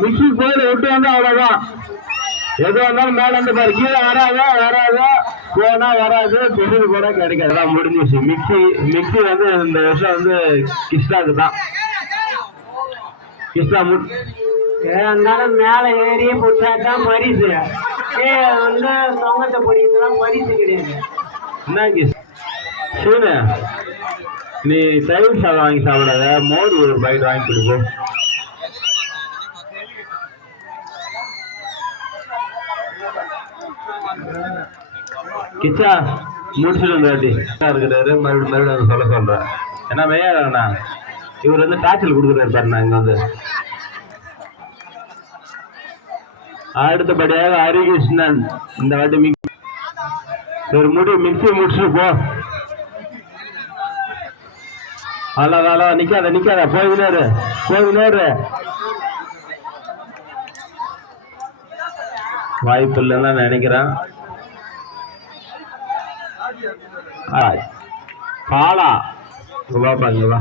Mixie போயிடு விட்டு வந்தா அவ்வளவுதான். எது வந்தாலும் மேல இருந்து பாரு, கீழே வராது போனா வராது, பெரிய கூட கிடைக்காது. அதான் முடிஞ்சிச்சு. மிக்சி வந்து இந்த வருஷம் வந்து கிருஷ்ணாவுக்கு தான். கிருஷ்ணா இருந்தாலும் மேல ஏறியே போட்டாதான் பரிசு. வந்து சொங்கத்தை படிக்கலாம் பரிசு கிடையாது. என்ன சீனு, நீ தயிர் சாதம் வாங்கி சாப்பிடாத, மோர் ஒரு பாக்கெட் வாங்கி கொடுப்போம். கிச்சா முடிச்சுட்டு வந்தாட்டி இருக்கிறாரு, மறுபடியும் சொல்ல சொல்றேன். ஏன்னா மேயாண்ணா இவர் வந்து காய்ச்சல் கொடுக்குறாரு பாருண்ணா. இங்க வந்து அடுத்தபடியாக ஹரிகிருஷ்ணன் இந்த வாட்டி ஒரு மிக்சி முடிச்சுட்டு போ. அவ்வளோ நிக்காத போயினாரு வாய்ப்பு இல்லைன்னு தான் நினைக்கிறேன். பாலா பாப்பாங்க வா.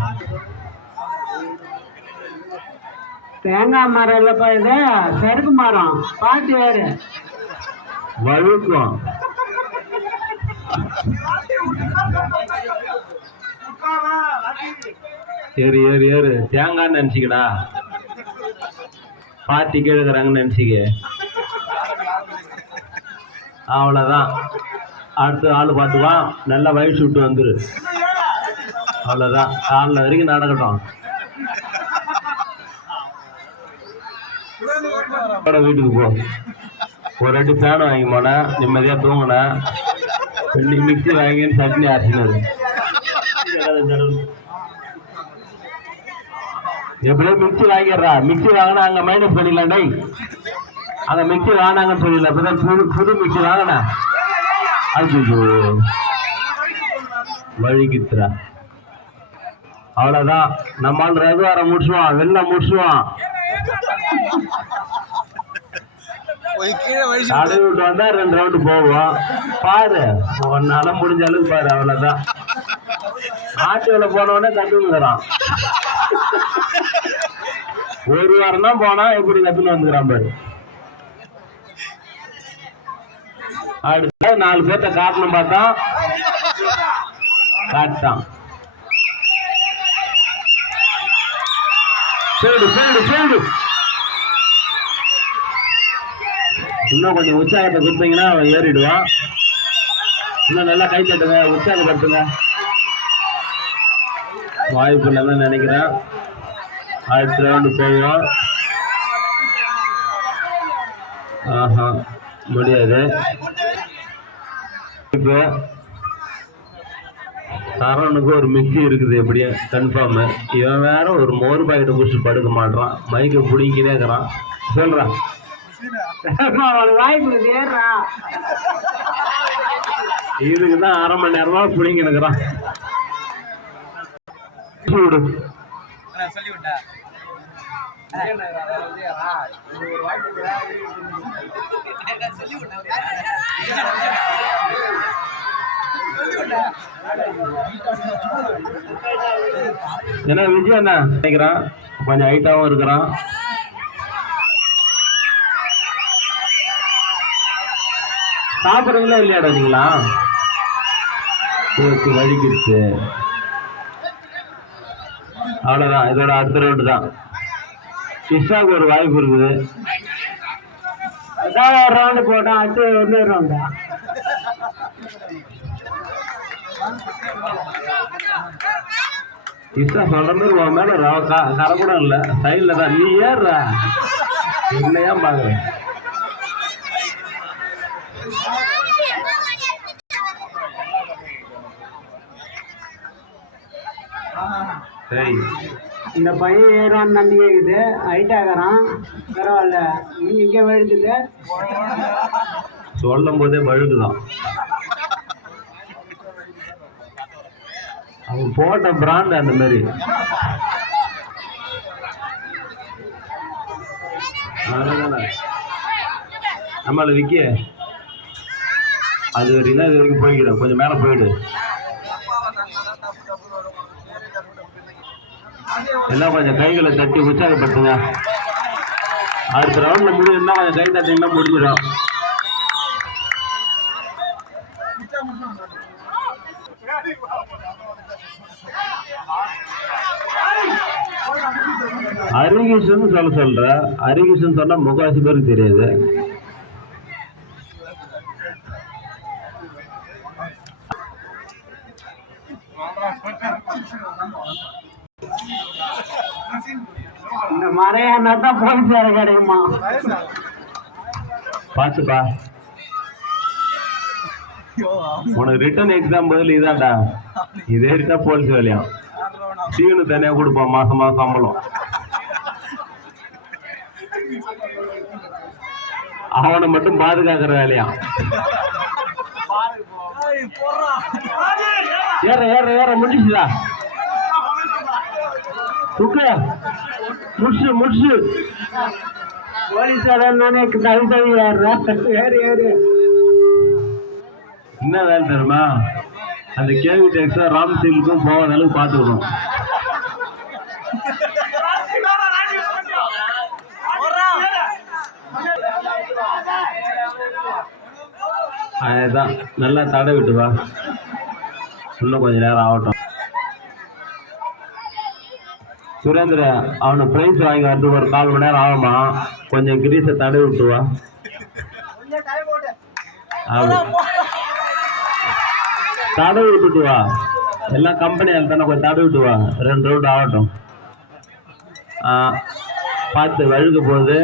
தேங்காய் மரம் இல்லப்பா, இது செருக்கு மரம். பாட்டு வேறு வழுக்கும். ஏறு தேங்கான்னு நினைச்சிக்கடா, பாத்தி கேட்குறாங்கன்னு நினைச்சிக்க. அவ்வளோதான். அடுத்த ஆள் பார்த்துவான், நல்லா வயசு விட்டு வந்துரு. அவ்வளோதான், காலைல வரைக்கும் நடக்கட்டும். வீட்டுக்கு போ, ஒரு ரெண்டு ஃபேன் வாங்கி போனா நிம்மதியா தூங்கினா. மிக்சி வாங்கின்னு சட்னி அரைச்சினாரு. எப்படியோ மிக்சி வாங்கிடுறா. மிக்சி வாங்கினா அங்க மைனஸ் பண்ணிடலாம். டை அங்க மிக்சி வாங்கினாங்கன்னு சொல்லிடல. இப்பதான் புது மிக்சி வாங்கினா அது வழிக்குத்துறா. அவ்வளவுதான். நம்மால் ரகுவாரம் முடிச்சுவான், வெளில முடிச்சுவான். விட்டு வந்தா 2 ரவுண்டு போவோம். பாரு, ஒன்னால முடிஞ்ச அளவுக்கு பாரு. அவ்வளவுதான். ஆட்டோல போனவொடனே கத்துக்கிறான். ஒரு வாரம் தான் போனா எப்படி கத்துன்னு வந்துக்கிறான் பாரு. அடுத்த 4 பேர்த்த காட்டணும் பார்த்தா காட்டான். சரி இன்னும் கொஞ்சம் உற்சாகத்தை கொடுத்தீங்கன்னா அவன் ஏறிடுவான். இன்னும் நல்லா கை தட்டுங்க, உற்சாகப்படுத்துங்க. வாய்ப்பு இல்லைன்னு நினைக்கிறேன். அடுத்த ரவுண்டு போவோம். ஆஹா முடியாது. இப்போ சரவணுக்கு ஒரு மிக்சி இருக்குது எப்படியா கன்ஃபார்மு. இவன் வேற ஒரு மோர் பாக்கெட்டை குடிச்சு படுக்க மாட்டான். மைக்கை பிடிக்கினே இருக்கிறான். சொல்றான் வாய்ப்பு ஏறா. இதுக்குதான் 1/2 மணி நேரமா பிடிங்கி நிற்கிறான். ஏன்னா விஜய் என்ன நினைக்கிறான், கொஞ்சம் ஹைட்டாவும் இருக்கிறான். சாப்பிடுறீங்களா இல்லையா வச்சிங்களா? வலிக்கிடுச்சு. அவ்வளவுதான். இதோட அடுத்த ரவுண்டு தான். கிருஷ்ணாவுக்கு ஒரு வாய்ப்பு இருக்குது. ஒரு ரவுண்டு போட்டோம். அடுத்து ஒரு ரவுண்டா கிருஷ்ணா சொல்ற மாதிரி உன் மேல கரை கூட இல்லை, சைட்ல தான். நீ ஏறுறா இல்லையா பாக்குற. சரி, இந்த பையன் ஏறுவான்னு நம்பிக்கை இருக்குது. ஹைட் ஆகிறான். பரவாயில்ல. நீ இங்கே வழுக்குது. சொல்லும் போதே வழுக்குதான். அவன் போட்ட பிராண்ட் அந்த மாதிரி. நம்மள விக்கிய அது வரைக்கும் இது வரைக்கும் போய்க்கிறோம். கொஞ்சம் மேலே போயிடு. எல்லாம் கொஞ்சம் கைகளை தட்டி உற்சாகப்படுத்துங்க. அடுத்த ரவுண்ட்ல முடியும்னா கொஞ்சம் கை தட்டிங்கன்னா முடிஞ்சிடும். ஹரிகிருஷ்ணன் சொல்ற ஹரிகிருஷ்ணன் சொன்னா முக்காசி பேருக்கு தெரியாது. இந்த மறையானா தான் போலீஸ் வேலை கிடைக்குமா? பாத்துப்பா, உனக்கு ரிட்டன் எக்ஸாம் பதில் இதான்டா. இதே இருக்கா போலீஸ் வேலையும் சீனு தனியா கொடுப்பான் மாசம் மாசம் சம்பளம். அவனை மட்டும் பாதுகாக்கிற வேலையா. ஏற ஏற ஏற முடிச்சுதா தூக்கு முடிச்சு முடிச்சு. போலீஸ் வேலை நானே தவி தவி ஏறு ஏறு. என்ன வேலை தெரியுமா? அந்த கேவி டேக்ஸா ராம் சீலுக்கும் போகாத அளவுக்கு பார்த்துக்கணும். அதுதான் நல்லா தடை விட்டு வா, இன்னும் கொஞ்ச நேரம் ஆகட்டும். சுரேந்திர, அவனை பிரைஸ் வாங்கி வரது ஒரு 4 மணி நேரம் ஆகுமா? கொஞ்சம் கிரீஸை தடை விட்டு வா. தடவை விட்டுட்டு வா, எல்லாம் கம்பெனியால் தானே, கொஞ்சம் தடவை விட்டு வா. 2 ரவுண்ட் ஆகட்டும். பார்த்து வழுக்க போகுது.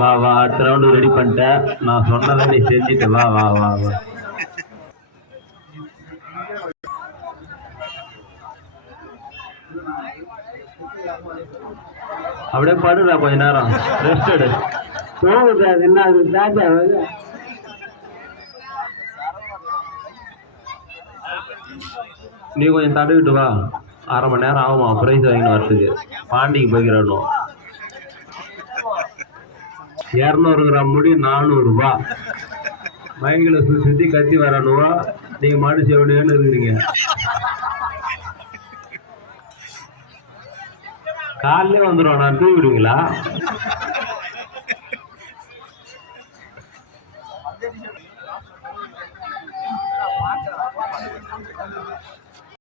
வா வா, அடுத்த ரவுண்டு ரெடி பண்ணிட்டேன். நான் சொன்னதை நீ செஞ்சுட்டு வா வா வா வா. அப்படியே படுடா, கொஞ்ச நேரம் ரெஸ்ட் எடு. போகுது அது என்ன அது தாஜா. நீ கொஞ்சம் தடவிட்டு வா, 1/2 மணி நேரம் ஆகுமா பிரைஸ் வாங்கிட்டு வரத்துக்கு. பாண்டிக்கு போய்க்கிறோம். 200 கிராம் முடி 400 ரூபா. மைக்கில் சுற்றி கத்தி வரணுவா. நீங்க மாடு செவனியான்னு இருக்கிறீங்க. காலையிலே வந்துடும். நான் தூங்கிடுவீங்களா?